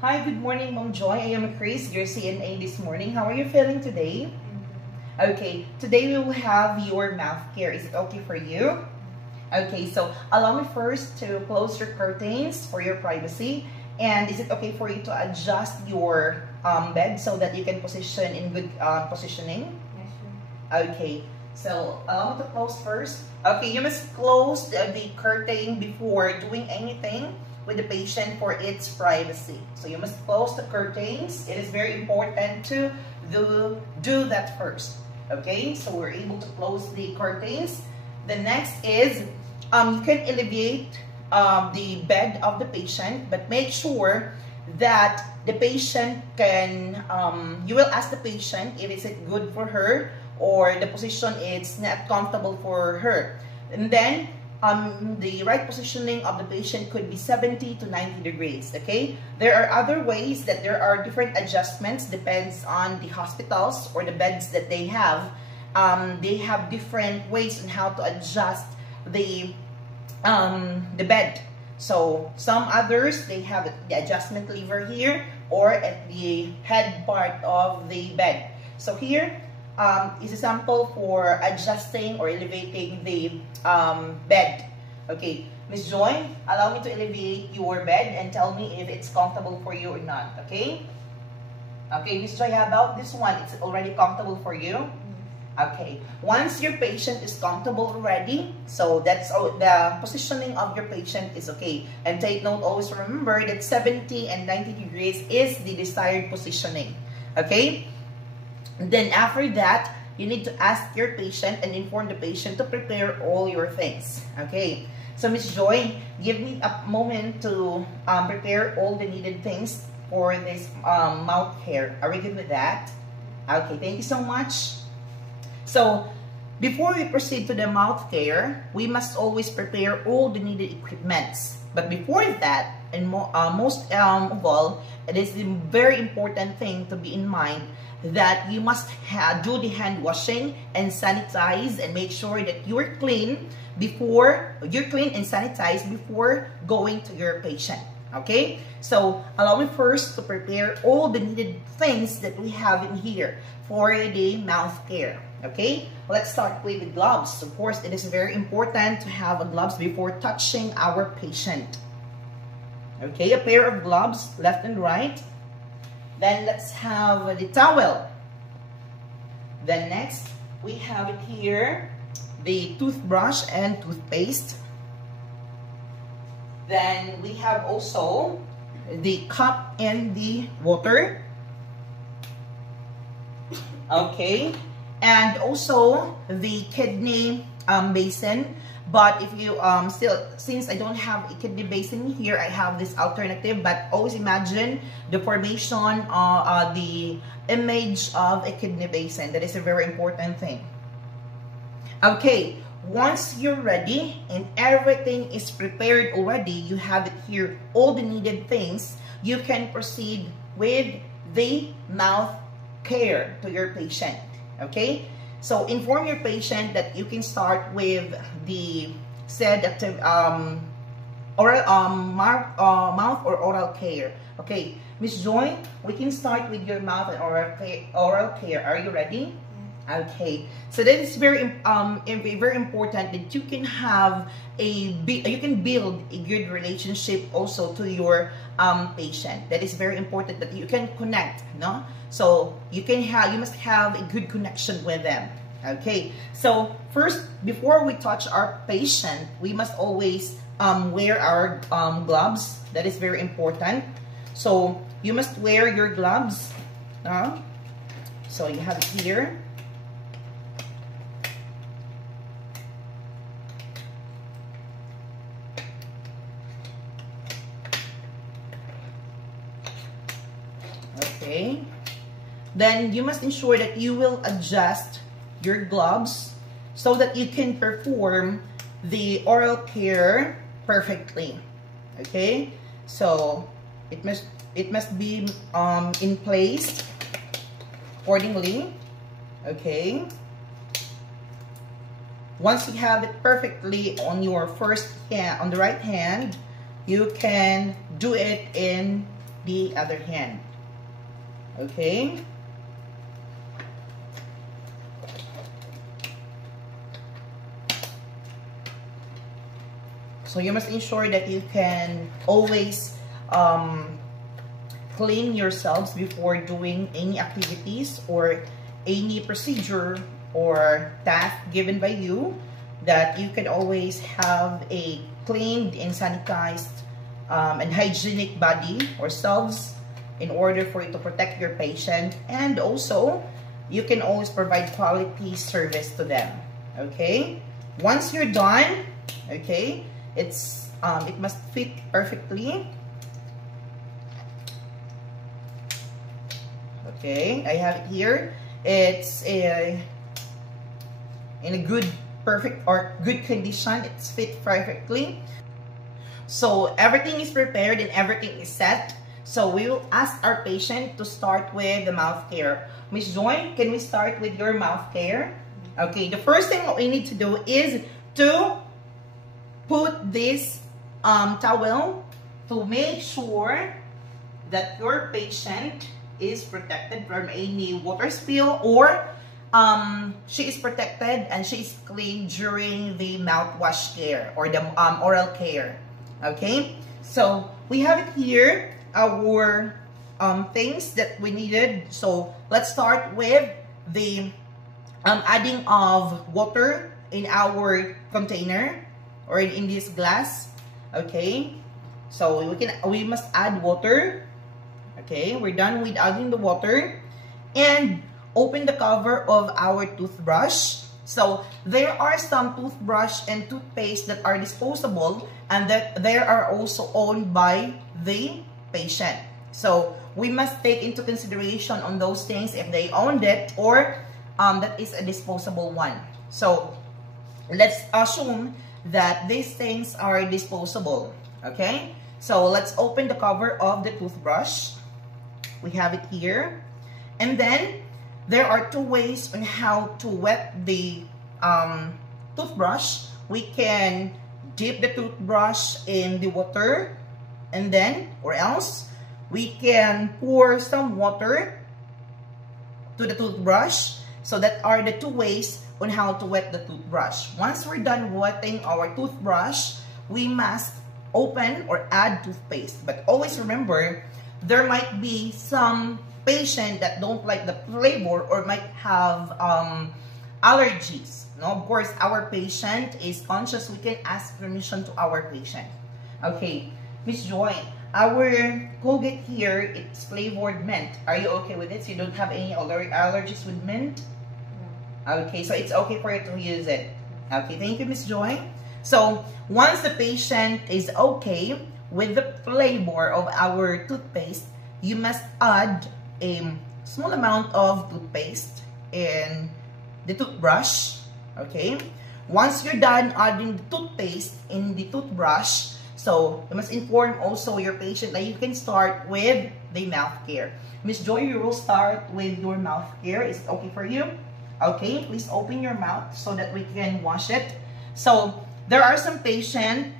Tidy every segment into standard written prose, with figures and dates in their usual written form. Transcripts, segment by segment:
Hi, good morning, Mom Joy. I am Chris, your CNA this morning. How are you feeling today? Okay, today we will have your mouth care. Is it okay for you? Okay, so allow me first to close your curtains for your privacy. And is it okay for you to adjust your bed so that you can position in good positioning? Yes, sure. Okay, so allow me to close first. Okay, you must close the curtain before doing anything with the patient for its privacy. So you must close the curtains. It is very important to do that first. Okay, so we're able to close the curtains. The next is you can alleviate the bed of the patient, but make sure that the patient can, you will ask the patient if it's good for her or the position is not comfortable for her. And then the right positioning of the patient could be 70 to 90 degrees, okay? There are other ways that there are different adjustments, depends on the hospitals or the beds that they have. They have different ways on how to adjust the bed. So some others, they have the adjustment lever here or at the head part of the bed. So here is a sample for adjusting or elevating the bed. Okay, Miss Joy, allow me to elevate your bed and tell me if it's comfortable for you or not, okay? Okay, Miss Joy, how about this one? It's already comfortable for you? Okay, once your patient is comfortable already, so that's the positioning of your patient is okay. And take note, always remember that 70 and 90 degrees is the desired positioning, okay? Then after that, you need to ask your patient and inform the patient to prepare all your things. Okay, so Miss Joy, give me a moment to prepare all the needed things for this mouth care. Are we good with that? Okay, thank you so much. So before we proceed to the mouth care, we must always prepare all the needed equipments. But before that, and most of all, it is a very important thing to be in mind that you must do the hand washing and sanitize and make sure that you're clean and sanitize before going to your patient. Okay, so allow me first to prepare all the needed things that we have in here for the mouth care. Okay, let's start with the gloves. Of course, it is very important to have a gloves before touching our patient. Okay, a pair of gloves, left and right. Then let's have the towel. Then next, we have it here, the toothbrush and toothpaste. Then we have also the cup and the water. Okay, and also the kidney basin. But if you since I don't have a kidney basin here, I have this alternative. But always imagine the formation, the image of a kidney basin. That is a very important thing. Okay, once you're ready and everything is prepared already, you have it here, all the needed things, you can proceed with the mouth care to your patient. Okay, so inform your patient that you can start with the sedative mouth or oral care. Okay, Miss Joy, we can start with your mouth and oral care. Are you ready? Okay, so that is very important that you can have you can build a good relationship also to your patient. That is very important that you can connect, no? So you must have a good connection with them. Okay, so first, before we touch our patient, we must always wear our gloves. That is very important. So you must wear your gloves. So you have it here. Okay, then you must ensure that you will adjust your gloves so that you can perform the oral care perfectly. Okay, so it must be in place accordingly. Okay, once you have it perfectly on your first hand, on the right hand, you can do it in the other hand. Okay? So you must ensure that you can always clean yourselves before doing any activities or any procedure or task given by you, that you can always have a cleaned and sanitized and hygienic body or selves in order for you to protect your patient, and also you can always provide quality service to them. Okay? Once you're done, okay, it must fit perfectly. Okay, I have it here. It's in a good, perfect or good condition. It's fit perfectly. So everything is prepared and everything is set. So we will ask our patient to start with the mouth care. Miss Joy, can we start with your mouth care? Okay, the first thing that we need to do is to put this towel to make sure that your patient is protected from any water spill, or she is protected and she is clean during the mouthwash care or the oral care. Okay, so we have it here, our things that we needed. So let's start with the adding of water in our container or in this glass. Okay, so we must add water. Okay, we're done with adding the water, and open the cover of our toothbrush. So there are some toothbrush and toothpaste that are disposable and that they are also owned by the patient. So we must take into consideration on those things if they owned it or that is a disposable one. So let's assume that these things are disposable. Okay, so let's open the cover of the toothbrush. We have it here, and then there are two ways on how to wet the toothbrush. We can dip the toothbrush in the water, and then, or else we can pour some water to the toothbrush. So that are the two ways on how to wet the toothbrush. Once we're done wetting our toothbrush, we must open or add toothpaste. But always remember, there might be some patient that don't like the flavor or might have allergies. No, of course, our patient is conscious. We can ask permission to our patient. Okay, Miss Joy, our Colgate here, it's flavored mint. Are you okay with it? So you don't have any allergies with mint? Okay, so it's okay for you to use it. Okay, thank you, Miss Joy. So once the patient is okay with the flavor of our toothpaste, you must add a small amount of toothpaste in the toothbrush. Okay, once you're done adding the toothpaste in the toothbrush, so you must inform also your patient that you can start with the mouth care. Miss Joy, you will start with your mouth care. Is it okay for you? Okay, please open your mouth so that we can wash it. So there are some patients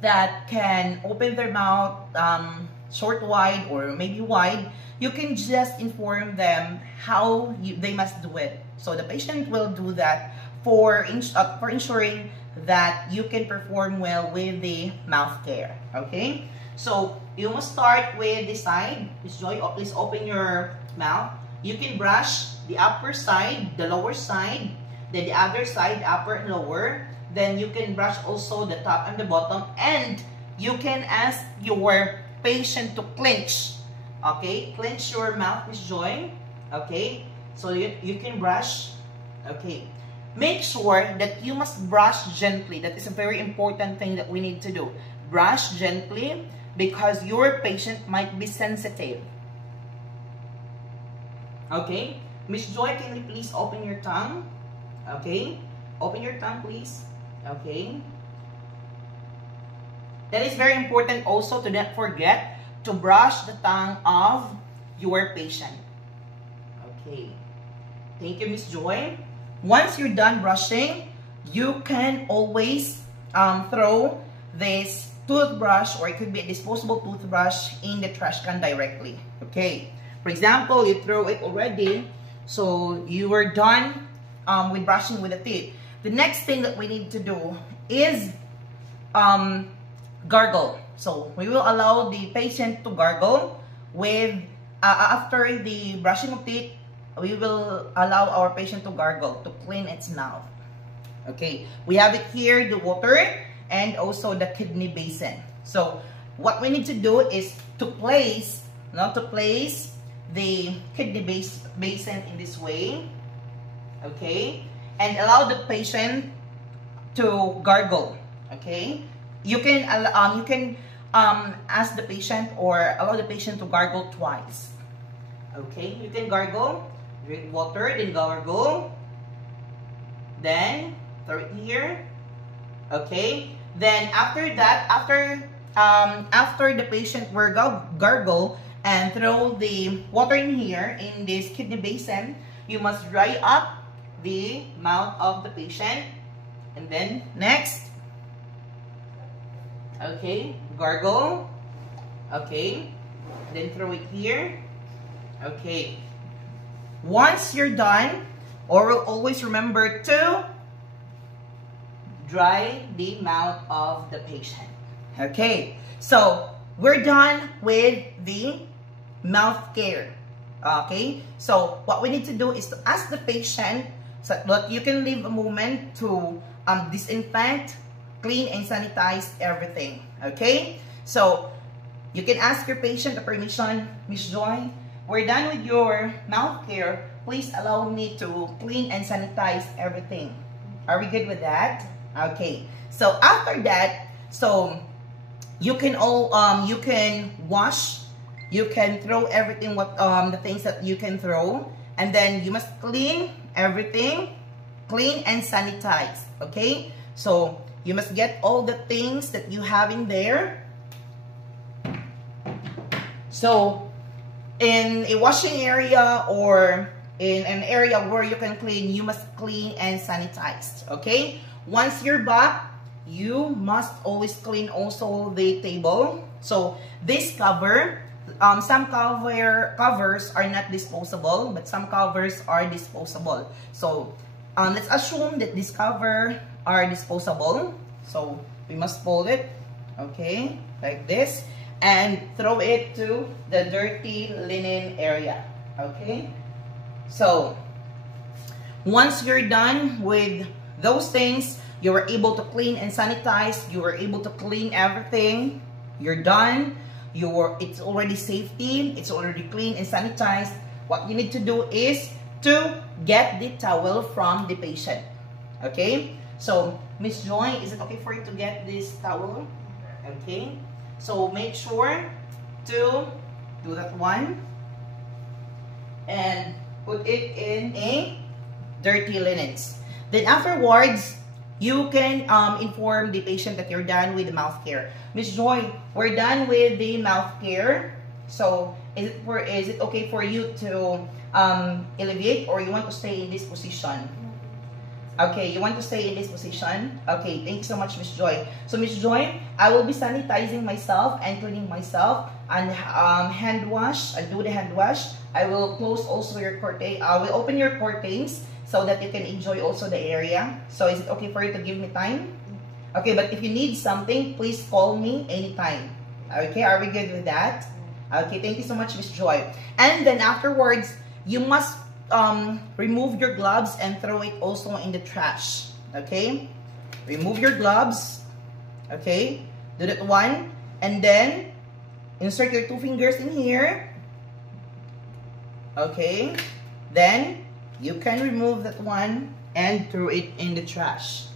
that can open their mouth short wide or maybe wide. You can just inform them how they must do it. So the patient will do that for ensuring that you can perform well with the mouth care. Okay, so you must start with the side. Miss Joy, please open your mouth. You can brush the upper side, the lower side, then the other side, upper and lower. Then you can brush also the top and the bottom, and you can ask your patient to clench. Okay, clench your mouth, Miss Joy. Okay, so you can brush. Okay, make sure that you must brush gently. That is a very important thing that we need to do. Brush gently because your patient might be sensitive. Okay, Miss Joy, can you please open your tongue? Okay, open your tongue, please. Okay, that is very important also to not forget to brush the tongue of your patient. Okay, thank you, Miss Joy. Once you're done brushing, you can always throw this toothbrush, or it could be a disposable toothbrush, in the trash can directly. Okay, for example, you throw it already, so you were done with brushing with the teeth. The next thing that we need to do is gargle. So we will allow the patient to gargle with after the brushing of teeth. We will allow our patient to gargle to clean its mouth. Okay, we have it here, the water and also the kidney basin. So what we need to do is to place, the kidney basin in this way. Okay, and allow the patient to gargle. Okay, you can ask the patient or allow the patient to gargle twice. Okay, you can gargle, drink water, then gargle, then throw it here. Okay, then after that, after the patient will gargle and throw the water in here in this kidney basin, you must dry up the mouth of the patient. And then next, okay, gargle. Okay, then throw it here. Okay, once you're done, always remember to dry the mouth of the patient. Okay, so we're done with the mouth care. Okay, so what we need to do is to ask the patient so that you can leave a moment to disinfect, clean, and sanitize everything. Okay, so you can ask your patient the permission, Miss Joy, we're done with your mouth care. Please allow me to clean and sanitize everything. Are we good with that? Okay, so after that, so you can you can wash, you can throw everything the things that you can throw, and then you must clean everything, clean and sanitize. Okay, so you must get all the things that you have in there. So in a washing area or in an area where you can clean, you must clean and sanitize. Okay, once you're back, you must always clean also the table. So this cover, some covers are not disposable, but some covers are disposable. So let's assume that this cover are disposable. So we must fold it, okay, like this, and throw it to the dirty linen area. Okay, so once you're done with those things, you were able to clean and sanitize, you were able to clean everything, you're done, it's already safety, it's already clean and sanitized. What you need to do is to get the towel from the patient. Okay, so Miss Joy, is it okay for you to get this towel? Okay, so make sure to do that one and put it in a dirty linens. Then afterwards, you can inform the patient that you're done with the mouth care. Miss Joy, we're done with the mouth care. So is it okay for you to elevate, or you want to stay in this position? Okay, you want to stay in this position? Okay, thank you so much, Miss Joy. So Miss Joy, I will be sanitizing myself and cleaning myself and hand wash. I'll do the hand wash. I will close also your curtain. I will open your curtains so that you can enjoy also the area. So is it okay for you to give me time? Okay, but if you need something, please call me anytime. Okay, are we good with that? Okay, thank you so much, Miss Joy. And then afterwards, you must remove your gloves and throw it also in the trash. Okay, remove your gloves. Okay, do that one, and then insert your 2 fingers in here. Okay, then you can remove that one and throw it in the trash.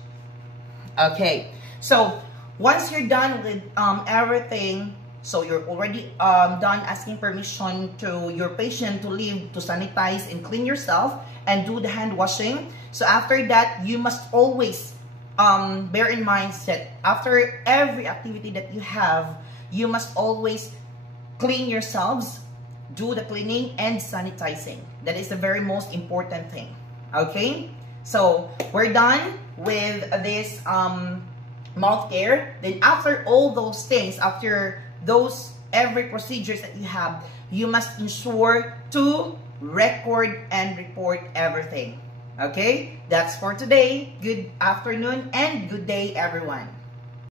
Okay, so once you're done with everything, so you're already done asking permission to your patient to leave, to sanitize and clean yourself and do the hand washing. So after that, you must always bear in mind that after every activity that you have, you must always clean yourselves, do the cleaning and sanitizing. That is the very most important thing. Okay, so we're done with this mouth care. Then after all those things, after those every procedures that you have, you must ensure to record and report everything. Okay, that's for today. Good afternoon and good day, everyone.